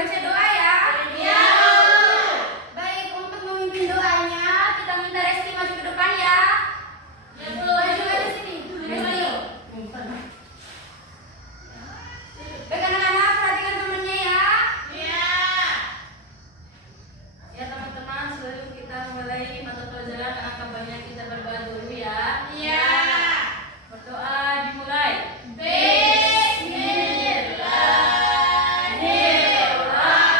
baca doa ya? Iya. Baik, untuk memimpin doanya kita minta Resti maju ke depan ya. Ya, Bu. Maju aja sini. Resti. Baik anak-anak, perhatikan temennya ya. Iya. Ya teman-teman, sebelum kita mulai mata pelajaran angka banyak kita berdoa dulu ya. Iya. Berdoa dimulai. Bismillahirrahmanirrahim.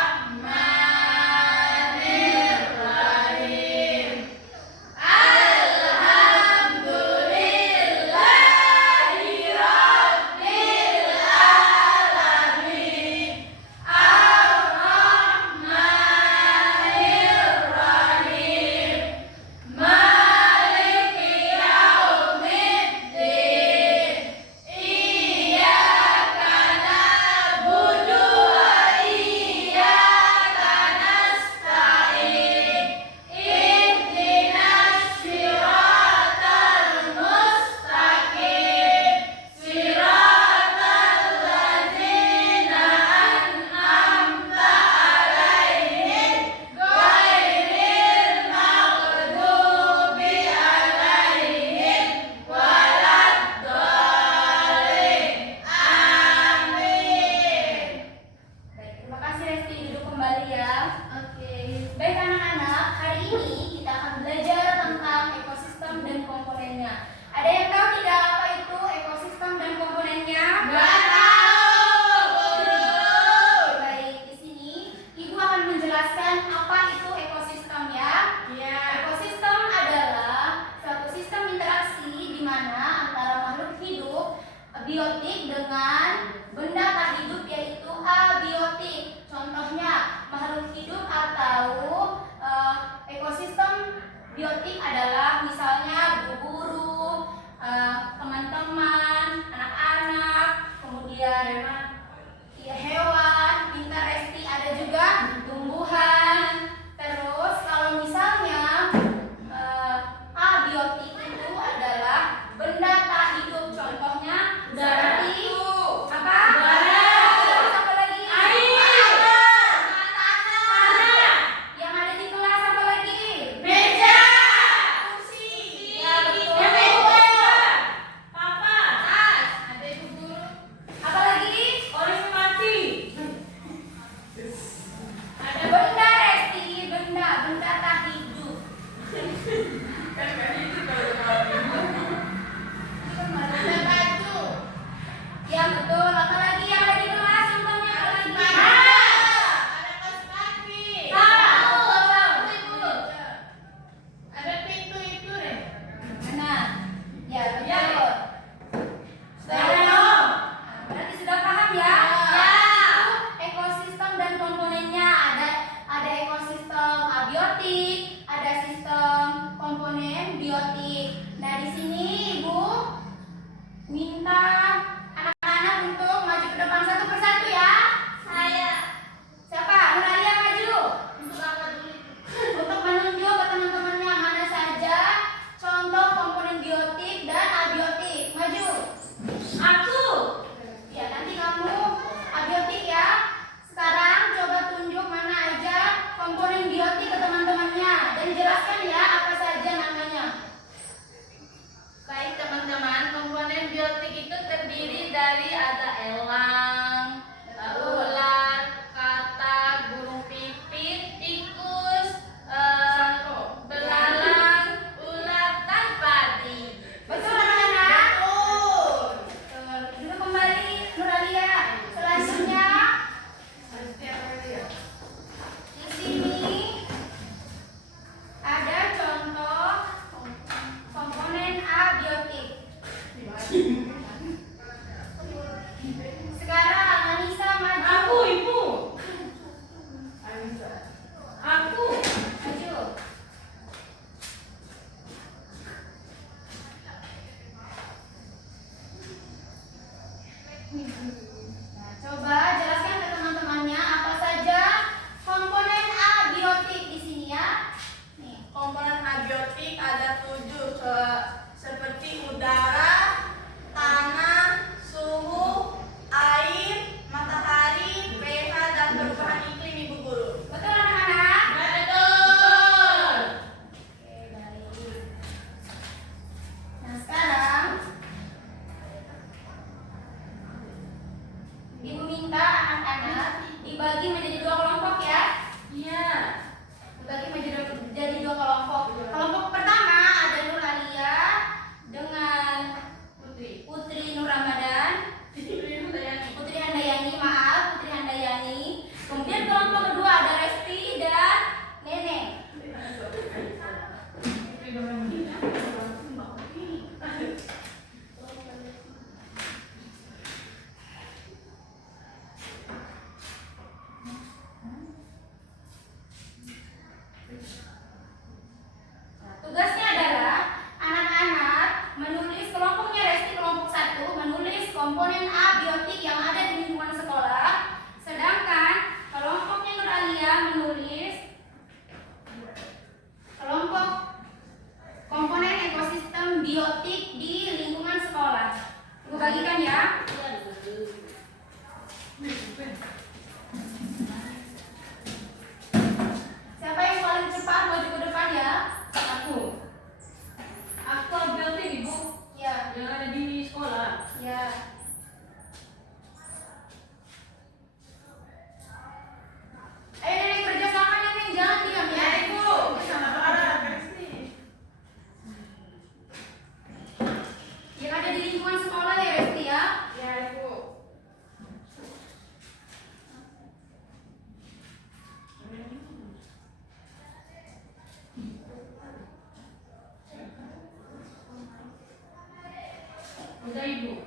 Sudah Ibu.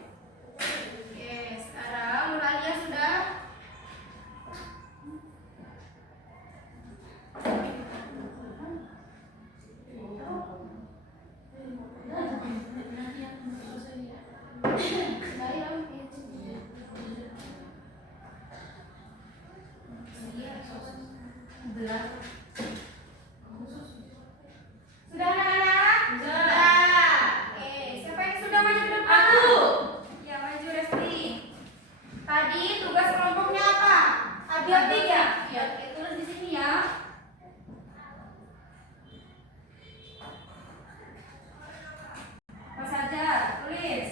Oke, sekarang Nuralia sudah. Sudah anak-anak? Sudah. Oke, siapa yang sudah maju ke depan? Aku. Ya, maju Resti. Tadi tugas kelompoknya apa? Abiotik ya? Iya. Oke, tulis di sini ya. Apa saja? Tulis.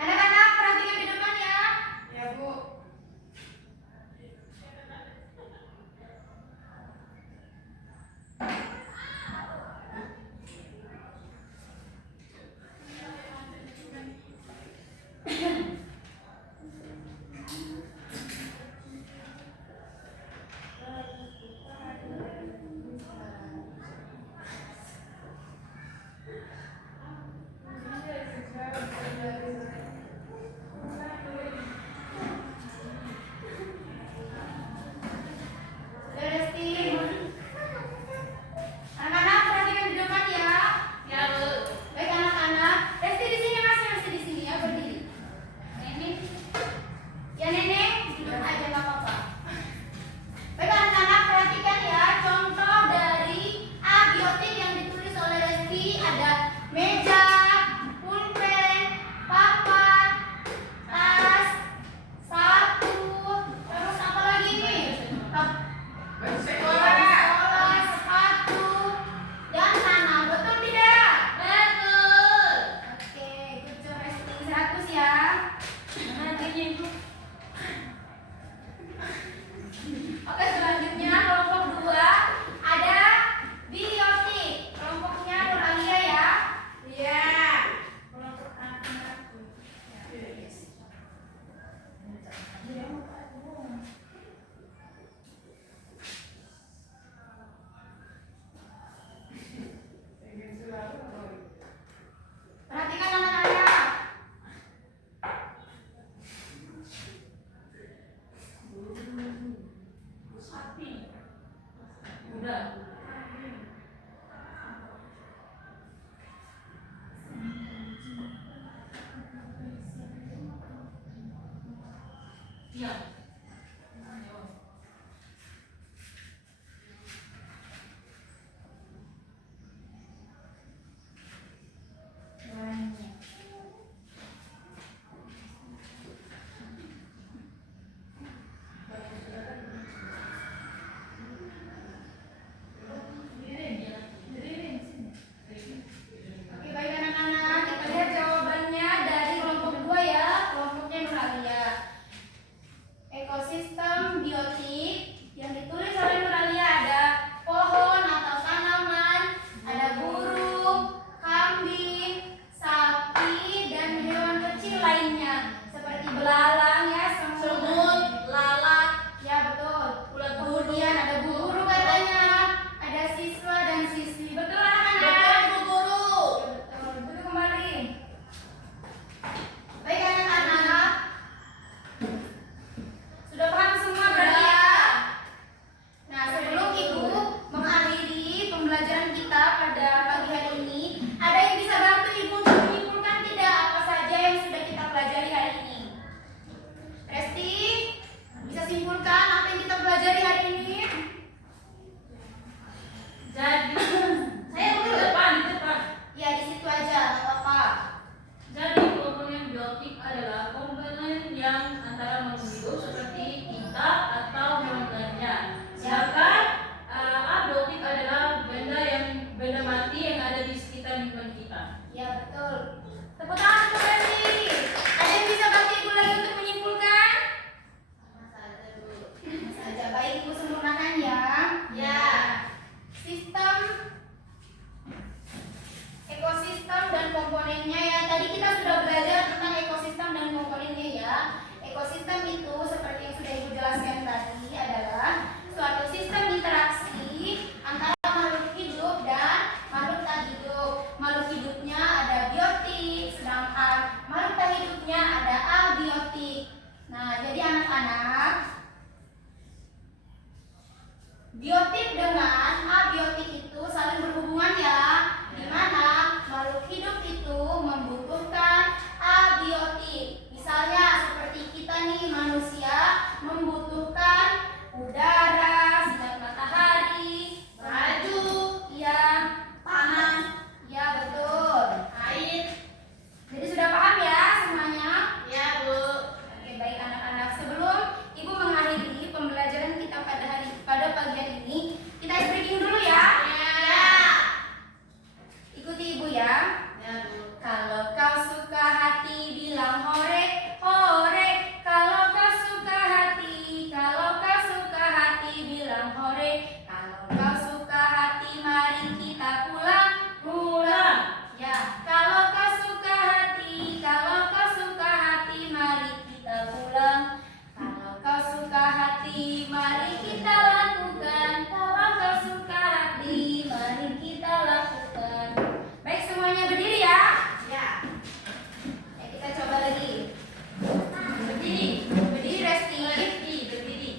Anak-anak perhatikan di depan ya. Ya, Bu. Sudah Resti. Anak-anak perhatikan di depan ya. Ya, Bu. Baik anak-anak, Resti di sini Mas, Resti di sini ya, berdiri. Nenek, ya Nenek, duduk aja nggak apa-apa. Baik anak-anak perhatikan ya, contoh dari abiotik yang ditulis oleh Resti ada meja, pulpen, papan, tas, sapu, terus apa lagi nih? Bola, sepatu, dan tanah. Betul tidak? Betul. Oke, good job Resti. Seratus ya. Mana adanya Ibu? Oke, selanjutnya kelompok 2 ada biotik. Kelompoknya Nuralia ya. Iya. Kelompok aku. Perhatikan anak-anak. Sapi. Udah. Iya. Oke, baik anak-anak, kita lihat jawabannya dari kelompok 2 ya. Kelompoknya Nuralia. Ekosistem biotik yang ditulis oleh Nuralia ada pohon atau tanaman, ada burung, kambing, sapi, dan hewan kecil lainnya seperti belalang ya, semut, lalat, ya betul. Kemudian ada guru katanya, ada siswa dan siswi. Betul anak-anak? Betul, Bu Guru. Betul, duduk kembali. Baik anak-anak, sudah paham semua berarti ya? Nah, sebelum Ibu mengakhiri pembelajaran kita pada pagi hari ini, ada yang bisa bantu Ibu untuk menyimpulkan tidak apa saja yang sudah kita pelajari hari ini? Resti, bisa simpulkan apa yang kita pelajari hari ini? Jadi, saya di depan. Ya, di situ aja, nggak apa-apa. Jadi komponen biotik adalah komponen yang antara makhluk hidup seperti kita atau hewan lainnya. Sedangkan abiotik adalah benda mati yang ada di sekitar lingkungan kita. Ya, betul. Tepuk tangan untuk Resti. Ada yang bisa bantu Ibu lagi untuk menyimpulkan? Saja, baik Ibu sempurnakan ya. Ya. Sistem ekosistem dan komponennya ya. Tadi kita sudah belajar tentang ekosistem dan komponennya ya. Ekosistem itu seperti yang sudah Ibu jelaskan tadi adalah suatu sistem interaksi antara makhluk hidup dan makhluk tak hidup. Makhluk hidupnya ada biotik, sedangkan Biotik dengan abiotik itu saling berhubungan ya, di mana makhluk hidup itu membutuhkan abiotik. Misalnya seperti kita nih manusia membutuhkan udara, sinar matahari, baju, ya, panah, ya betul, air. Jadi sudah paham ya semuanya? Ya, Bu. Oke, baik anak-anak. Sebelum Ibu mengakhiri pembelajaran kita pada pagi hari ini, kita breaking dulu ya. Ya. Ikuti Ibu ya. Ya, Bu. Kalau kau suka hati bilang hore, hore. Kalau kau suka hati, kalau kau suka hati bilang hore. Kalau kau suka hati mari kita pulang, pulang. Ya, kalau kau suka hati, kalau kau suka hati mari kita pulang. Kalau kau suka hati mari kita lakukan. Kalau kau suka hati mari kita lakukan. Baik semuanya berdiri ya. Ya. Kita coba lagi. Berdiri, berdiri resting. Berdiri.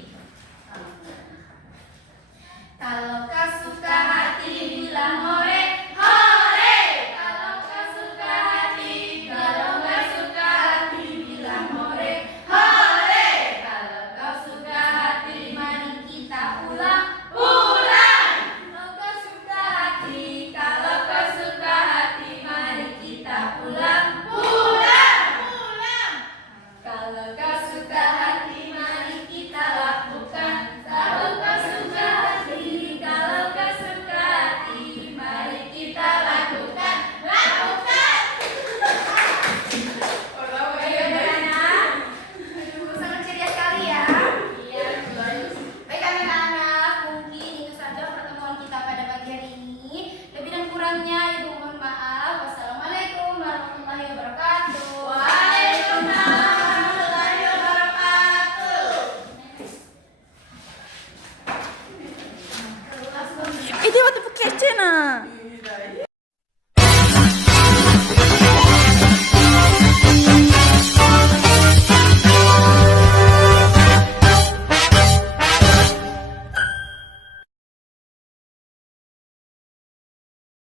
Kalau kau suka hati bilang hore, hore. Kalau kau suka hati, kalau kau suka hati bilang hore, hore. Kalau kau suka hati mari kita pulang, pulang. Kalau kau suka hati, kalau kau suka hati mari kita pulang, pulang, pulang. Kalau kau suka hati mari kita lakukan. Kalau kau suka hati, kalau kau suka hati mari kita lakukan, lakukan. Ayo anak-anak. Aduh, sangat ceria sekali ya. Iya, Bu. Baik anak-anak, mungkin itu saja pertemuan kita pada pagi hari ini. Lebih dan kurangnya Ibu mohon maaf. Wassalamualaikum warahmatullahi wabarakatuh. Waalaikumsalam warahmatullahi wabarakatuh. Eh, dia waktu pakai cina.